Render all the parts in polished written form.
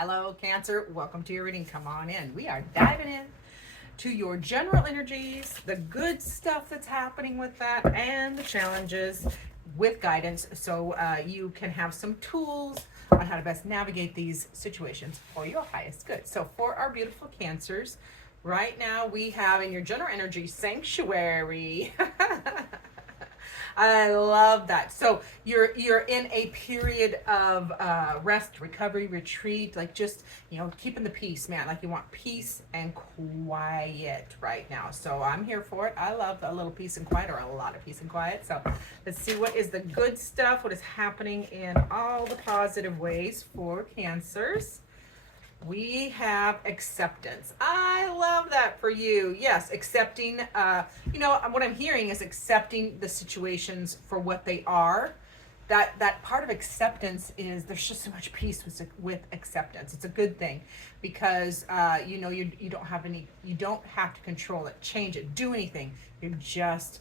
Hello, Cancer. Welcome to your reading. Come on in. We are diving in to your general energies, the good stuff that's happening with that, and the challenges with guidance so you can have some tools on how to best navigate these situations for your highest good. So, for our beautiful Cancers, right now we have in your general energy sanctuary. I love that. So you're in a period of rest, recovery, retreat, like just keeping the peace, man. Like you want peace and quiet right now. So I'm here for it. I love a little peace and quiet, or a lot of peace and quiet. So let's see what is the good stuff. What is happening in all the positive ways for Cancers. We have acceptance. I love that for you. Yes, accepting, what I'm hearing is accepting the situations for what they are. That part of acceptance is there's just so much peace with acceptance. It's a good thing because you don't have to control it, change it, do anything. You're just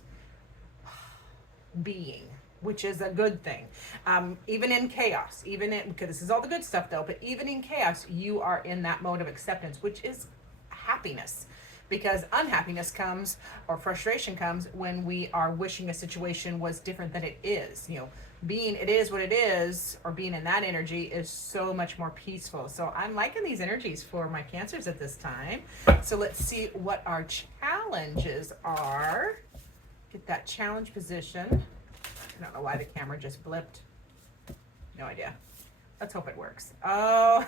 being, which is a good thing. Even in chaos, because this is all the good stuff though, but even in chaos, you are in that mode of acceptance, which is happiness. Because unhappiness comes, or frustration comes, when we are wishing a situation was different than it is. Being it is what it is, or being in that energy is so much more peaceful. So I'm liking these energies for my Cancers at this time. So let's see what our challenges are. Get that challenge position. I don't know why the camera just blipped. No idea. Let's hope it works. Oh,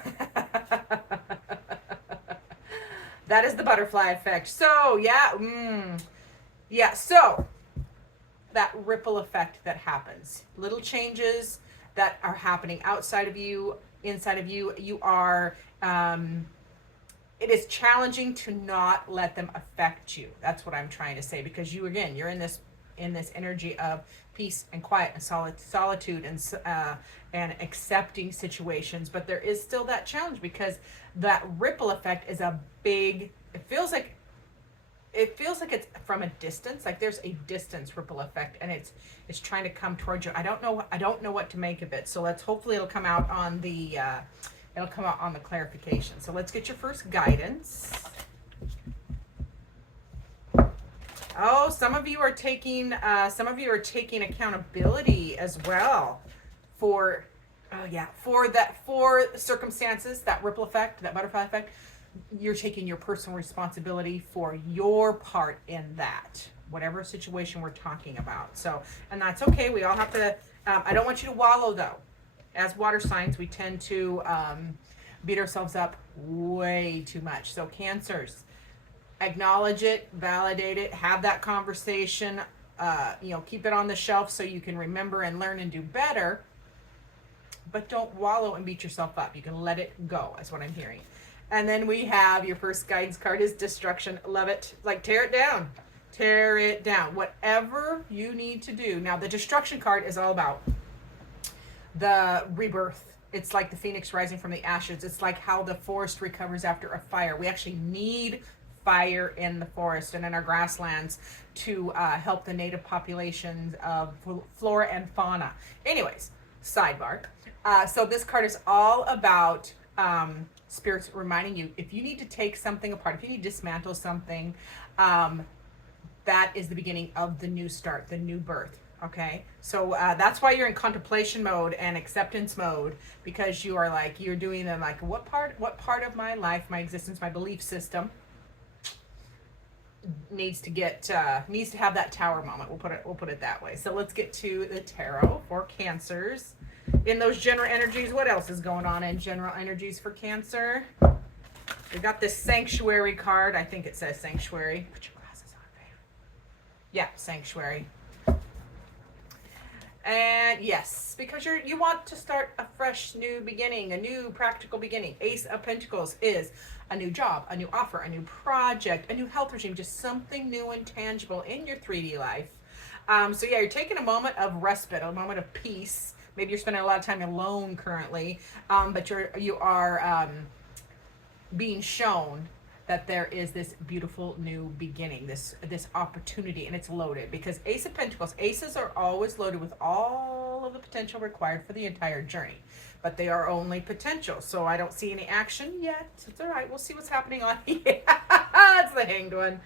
that is the butterfly effect. So yeah. So that ripple effect that happens, little changes that are happening outside of you, inside of you. You are. It is challenging to not let them affect you. That's what I'm trying to say, because you're in this energy of peace and quiet and solitude and accepting situations, but there is still that challenge because that ripple effect is a big. It feels like it's from a distance, like there's a distance ripple effect, and it's trying to come towards you. I don't know what to make of it. So hopefully it'll come out on the clarification. So let's get your first guidance. Oh, some of you are taking accountability as well for circumstances, that ripple effect, that butterfly effect. You're taking your personal responsibility for your part in that, whatever situation we're talking about. So, and that's okay. We all have to. I don't want you to wallow though. As water signs, we tend to beat ourselves up way too much. So Cancers, acknowledge it, validate it, have that conversation, keep it on the shelf so you can remember and learn and do better, but don't wallow and beat yourself up. You can let it go, is what I'm hearing. And then we have your first guidance card is destruction. Love it. Like tear it down, whatever you need to do. Now the destruction card is all about the rebirth. It's like the phoenix rising from the ashes. It's like how the forest recovers after a fire. We actually need fire in the forest and in our grasslands to help the native populations of flora and fauna. Anyways, sidebar. So this card is all about spirits reminding you, if you need to take something apart, if you need to dismantle something, that is the beginning of the new start, the new birth. Okay, so that's why you're in contemplation mode and acceptance mode, because you're doing them like, what part of my life, my existence, my belief system needs to have that tower moment. We'll put it that way. So let's get to the tarot for Cancers. In those general energies, what else is going on in general energies for Cancer? We got this sanctuary card. I think it says sanctuary. Put your glasses on, babe. Yeah, sanctuary. And yes, because you want to start a fresh new beginning, a new practical beginning. Ace of Pentacles is a new job, a new offer, a new project, a new health regime, just something new and tangible in your 3D life. So yeah, you're taking a moment of respite, a moment of peace. Maybe you're spending a lot of time alone currently, but you are being shown that there is this beautiful new beginning, this opportunity, and it's loaded, because Ace of Pentacles, aces are always loaded with all of the potential required for the entire journey. but they are only potential. So I don't see any action yet. It's all right. We'll see what's happening on here. That's the hanged one.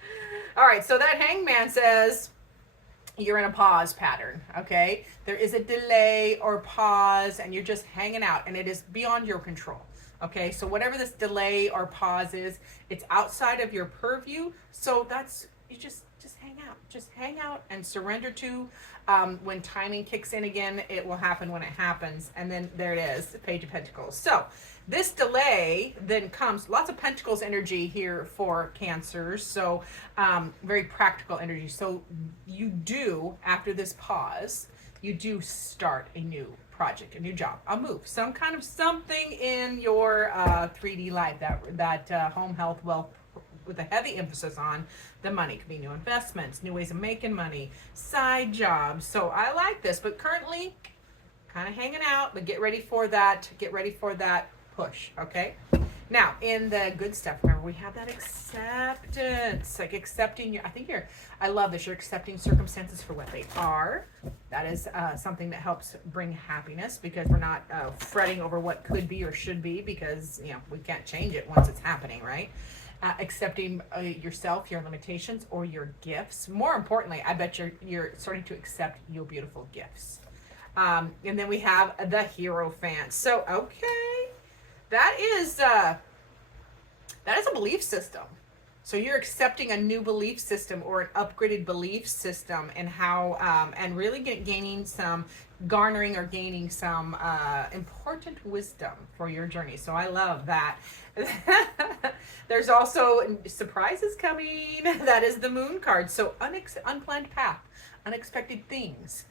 All right. So that hangman says you're in a pause pattern. Okay. There is a delay or pause, and you're just hanging out, and it is beyond your control. Okay. So whatever this delay or pause is, it's outside of your purview. So that's, you just hang out and surrender to. When timing kicks in again, it will happen when it happens. And then there it is, the Page of Pentacles. So this delay then comes, lots of Pentacles energy here for Cancers. So very practical energy. So you do, after this pause, you do start a new project, a new job, a move, some kind of something in your 3D life, that home, health, wealth, with a heavy emphasis on the money. Could be new investments, new ways of making money, side jobs. So I like this, but currently kind of hanging out, but get ready for that push. Okay. Now in the good stuff, remember we have that acceptance, like accepting I love this. You're accepting circumstances for what they are. That is something that helps bring happiness, because we're not fretting over what could be or should be, because we can't change it once it's happening, right? Accepting yourself, your limitations, or your gifts. More importantly, I bet you're starting to accept your beautiful gifts. And then we have the Hierophant. So, okay, that is a belief system. So you're accepting a new belief system, or an upgraded belief system, and how and really gaining some important wisdom for your journey. So I love that. There's also surprises coming. That is the Moon card. So unplanned path, unexpected things.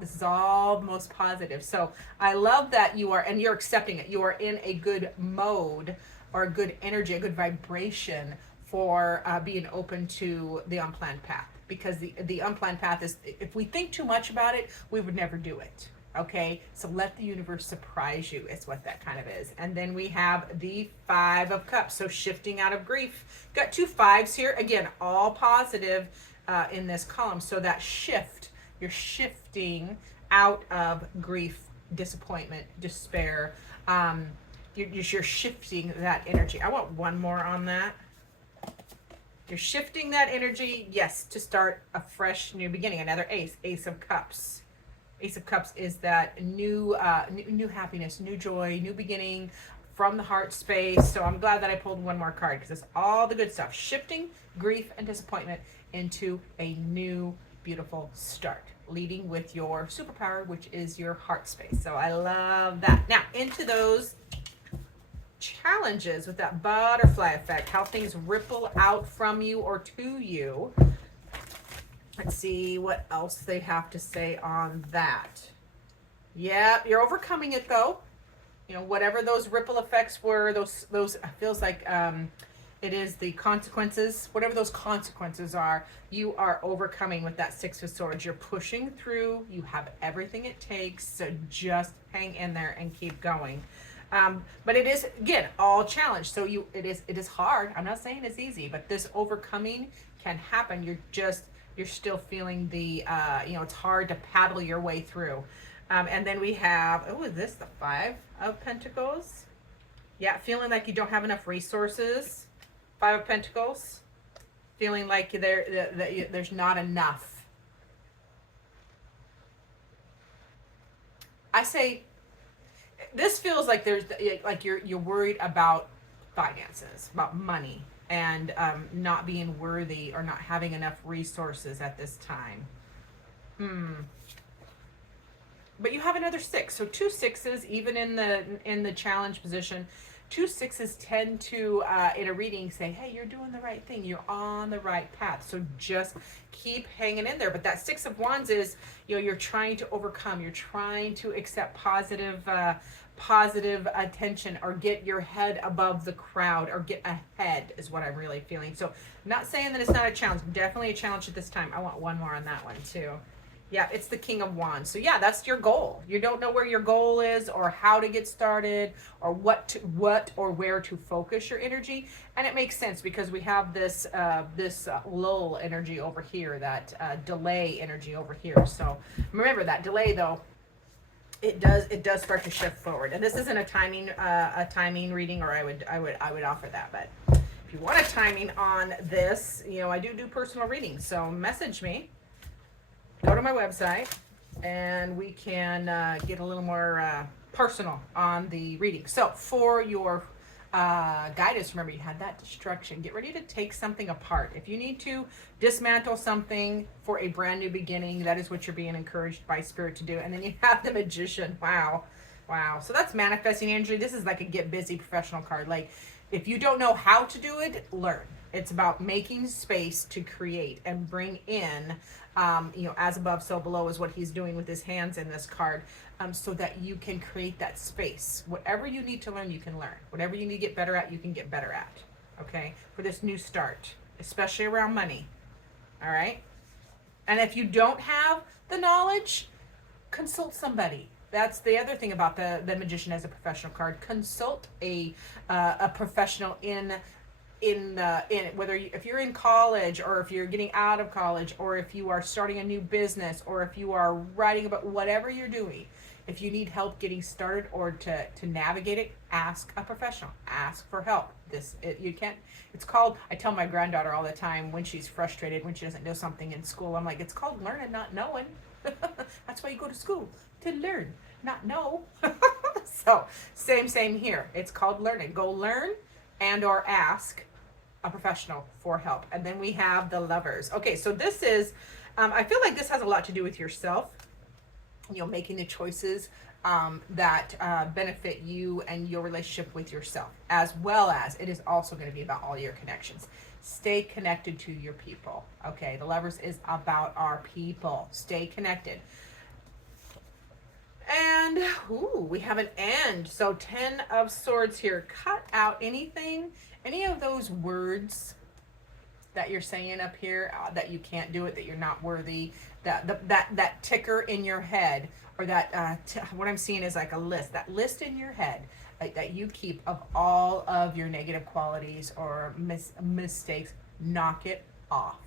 This is all the most positive. So I love that you're accepting it. You are in a good mode, or a good energy, a good vibration for being open to the unplanned path. Because the unplanned path is, if we think too much about it, we would never do it. Okay, so let the universe surprise you is what that kind of is. And then we have the Five of Cups. So shifting out of grief. Got two fives here. Again, all positive in this column. So that shift, you're shifting out of grief, disappointment, despair. You're shifting that energy. I want one more on that. You're shifting that energy, yes, to start a fresh new beginning. Another Ace of Cups. Ace of Cups is that new happiness, new joy, new beginning from the heart space. So I'm glad that I pulled one more card, because it's all the good stuff. Shifting grief and disappointment into a new, beautiful start, leading with your superpower, which is your heart space. So I love that. Now into those challenges with that butterfly effect, how things ripple out from you or to you. Let's see what else they have to say on that. Yeah, you're overcoming it though. Whatever those ripple effects were, those feels like it is the consequences. Whatever those consequences are, you are overcoming with that Six of Swords. You're pushing through. You have everything it takes. So just hang in there and keep going. But it is, again, all challenge. So it is hard. I'm not saying it's easy, but this overcoming can happen. You're still feeling the, it's hard to paddle your way through. And then we have, is this the Five of Pentacles? Yeah, feeling like you don't have enough resources. Five of Pentacles. Feeling like there's not enough. I say, this feels like you're worried about finances, about money, and not being worthy or not having enough resources at this time. But you have another six, so two sixes, even in the challenge position. Two sixes tend to in a reading say, hey, you're doing the right thing, you're on the right path, so just keep hanging in there. But that Six of Wands is, you're trying to overcome, you're trying to accept positive attention, or get your head above the crowd, or get ahead is what I'm really feeling. So not saying that it's not a challenge, definitely a challenge at this time. I want one more on that one too. Yeah, it's the King of Wands. So yeah, that's your goal. You don't know where your goal is, or how to get started, or what or where to focus your energy. And it makes sense, because we have this lull energy over here, that delay energy over here. So remember, that delay though it does start to shift forward. And this isn't a timing reading, or I would offer that. But if you want a timing on this, you know, I do personal readings. So message me, go to my website, and we can get a little more personal on the reading. So for your guidance, remember you had that destruction. Get ready to take something apart. If you need to dismantle something for a brand new beginning, that is what you're being encouraged by Spirit to do. And then you have the Magician. Wow. So that's manifesting energy. This is like a get busy professional card. Like, if you don't know how to do it, learn. It's about making space to create and bring in, you know, as above, so below is what he's doing with his hands in this card, so that you can create that space. Whatever you need to learn, you can learn. Whatever you need to get better at, you can get better at. Okay? For this new start, especially around money. All right? And if you don't have the knowledge, consult somebody. That's the other thing about the Magician as a professional card. Consult a professional in whether if you're in college, or if you're getting out of college, or if you are starting a new business, or if you are writing about whatever you're doing. If you need help getting started or to navigate it, ask a professional. Ask for help. You can't. It's called. I tell my granddaughter all the time when she's frustrated, when she doesn't know something in school. I'm like, it's called learning, not knowing. That's why you go to school, to learn, not know. So same here. It's called learning. Go learn and or ask a professional for help. And then we have the Lovers. Okay, so this is, I feel like this has a lot to do with yourself. You know, making the choices that benefit you and your relationship with yourself, as well as it is also going to be about all your connections. Stay connected to your people. Okay, the Lovers is about our people. Stay connected. And we have an end. So 10 of Swords here. Cut out anything, any of those words that you're saying up here, that you can't do it, that you're not worthy, that ticker in your head, or that what I'm seeing is like a list, that list in your head that you keep of all of your negative qualities or mistakes. Knock it off.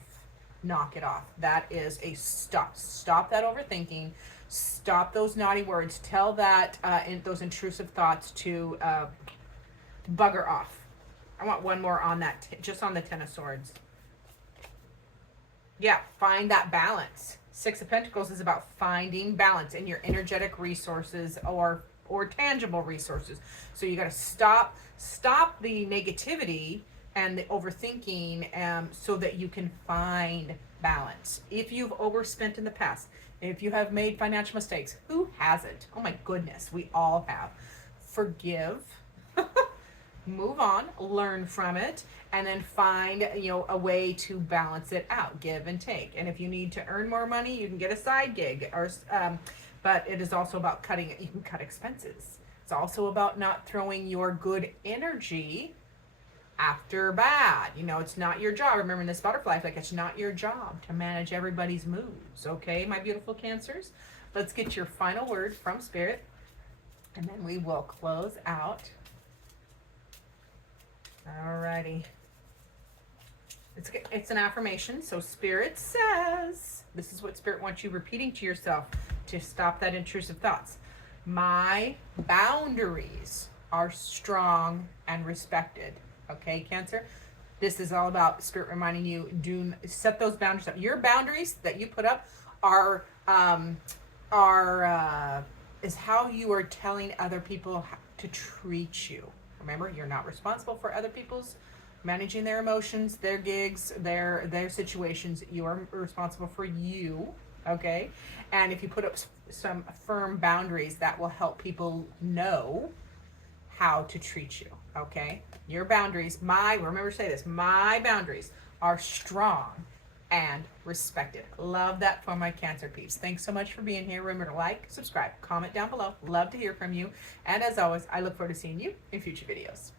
Knock it off. That is a stop. Stop that overthinking. Stop those naughty words. Tell that those intrusive thoughts to bugger off. I want one more on that, just on the 10 of Swords. Yeah, find that balance. 6 of Pentacles is about finding balance in your energetic resources or tangible resources. So you got to stop the negativity and the overthinking, so that you can find balance. If you've overspent in the past, if you have made financial mistakes, who hasn't? Oh my goodness, we all have. Forgive. Move on, learn from it, and then find, you know, a way to balance it out, give and take. And if you need to earn more money, you can get a side gig, or but it is also about cutting it. You can cut expenses. It's also about not throwing your good energy after bad. You know, it's not your job. Remember, in this butterfly effect, it's not your job to manage everybody's moves. Okay, my beautiful Cancers? Let's get your final word from Spirit, and then we will close out. Alrighty. It's an affirmation. So Spirit says, this is what Spirit wants you repeating to yourself to stop that intrusive thoughts. My boundaries are strong and respected. Okay, Cancer? This is all about Spirit reminding you, set those boundaries up. Your boundaries that you put up is how you are telling other people to treat you. Remember, you're not responsible for other people's managing their emotions, their gigs, their situations. You are responsible for you, okay? And if you put up some firm boundaries, that will help people know how to treat you, okay? Your boundaries, remember to say this, my boundaries are strong and respected. Love that for my Cancer peeps. Thanks so much for being here. Remember to like, subscribe, comment down below. Love to hear from you. And as always, I look forward to seeing you in future videos.